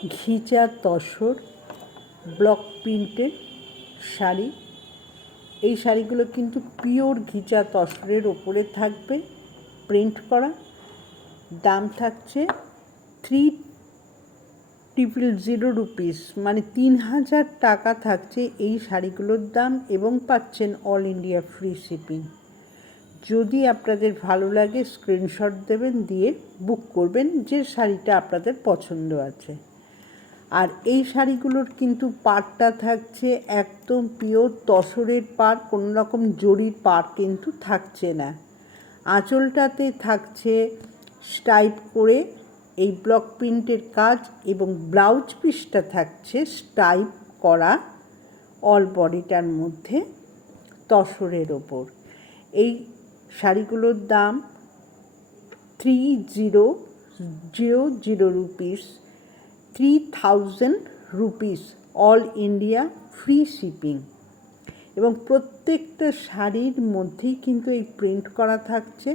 ঘিচা tussar block প্রিন্টের শাড়ি। এই শাড়িগুলো কিন্তু পিওর ঘিচা তসরের ওপরে থাকবে, প্রিন্ট করা। দাম থাকছে 3000 রুপিস, মানে 3000 টাকা থাকছে এই শাড়িগুলোর দাম, এবং পাচ্ছেন অল ইন্ডিয়া ফ্রি শিপিং। যদি আপনাদের ভালো লাগে স্ক্রিনশট দেবেন, দিয়ে বুক করবেন যে শাড়িটা আপনাদের পছন্দ আছে। আর এই শাড়িগুলোর কিন্তু পাড়টা থাকছে একদম পিওর তসরের পাড়, কোনো রকম জরির পাড় কিন্তু থাকছে না। আঁচলটাতে থাকছে স্টাইপ করে এই ব্লক প্রিন্টের কাজ, এবং ব্লাউজ পিসটা থাকছে স্টাইপ করা অল বডিটার মধ্যে তসরের ওপর। এই শাড়িগুলোর দাম 3000 rupees, 3000 rupees, all India free shipping. এবং প্রত্যেকটা শাড়ির মধ্যেই কিন্তু এই প্রিন্ট করা থাকছে,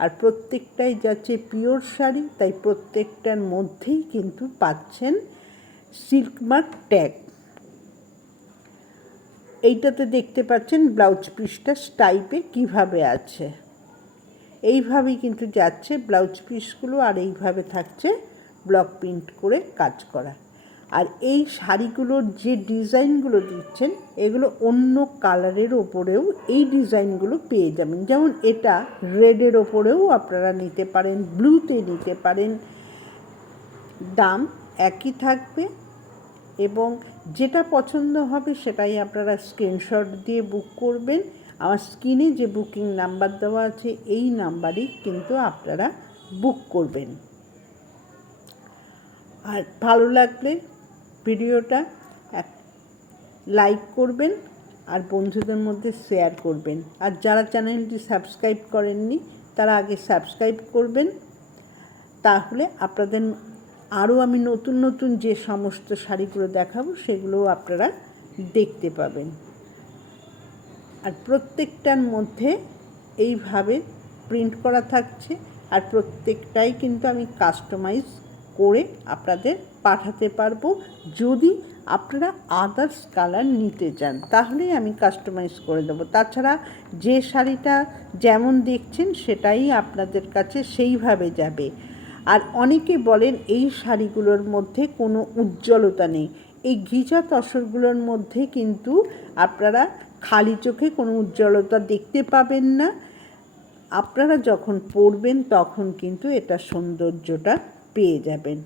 আর প্রত্যেকটাই যাচ্ছে পিওর শাড়ি, তাই প্রত্যেকটার মধ্যেই কিন্তু পাচ্ছেন সিল্ক মার্ক ট্যাগ। এইটাতে দেখতে পাচ্ছেন ব্লাউজ পিসটা স্টাইপে কিভাবে আছে, এইভাবেই কিন্তু যাচ্ছে ব্লাউজ পিসগুলো, আর এইভাবে থাকছে ব্লক প্রিন্ট করে কাজ করা। আর এই শাড়িগুলোর যে ডিজাইনগুলো দিচ্ছেন, এগুলো অন্য কালারের ওপরেও এই ডিজাইনগুলো পেয়ে যাবেন। যেমন এটা রেডের ওপরেও আপনারা নিতে পারেন, ব্লুতে নিতে পারেন, দাম একই থাকবে। এবং যেটা পছন্দ হবে সেটাই আপনারা স্ক্রিনশট দিয়ে বুক করবেন। আমার স্ক্রিনে যে বুকিং নাম্বার দেওয়া আছে এই নাম্বারই কিন্তু আপনারা বুক করবেন। আর ভালো লাগলে ভিডিওটা লাইক করবেন আর বন্ধুদের মধ্যে শেয়ার করবেন। আর যারা চ্যানেলটি সাবস্ক্রাইব করেননি তারা আগে সাবস্ক্রাইব করবেন, তাহলে আপনাদের আরও আমি নতুন নতুন যে সমস্ত শাড়িগুলো দেখাবো সেগুলোও আপনারা দেখতে পাবেন। আর প্রত্যেকটার মধ্যে এইভাবে প্রিন্ট করা থাকছে, আর প্রত্যেকটাই কিন্তু আমি কাস্টমাইজ করে আপনাদের পাঠাতে পারবো। যদি আপনারা আদার্স কালার নিতে চান তাহলেই আমি কাস্টমাইজ করে দেবো। তাছাড়া যে শাড়িটা যেমন দেখছেন সেটাই আপনাদের কাছে সেইভাবে যাবে। আর অনেকে বলেন এই শাড়িগুলোর মধ্যে কোনো উজ্জ্বলতা নেই। এই ঘিচা তসরগুলোর মধ্যে কিন্তু আপনারা খালি চোখে কোনো উজ্জ্বলতা দেখতে পাবেন না। আপনারা যখন পরবেন তখন কিন্তু এটা সৌন্দর্যটা পেয়ে যাবেন।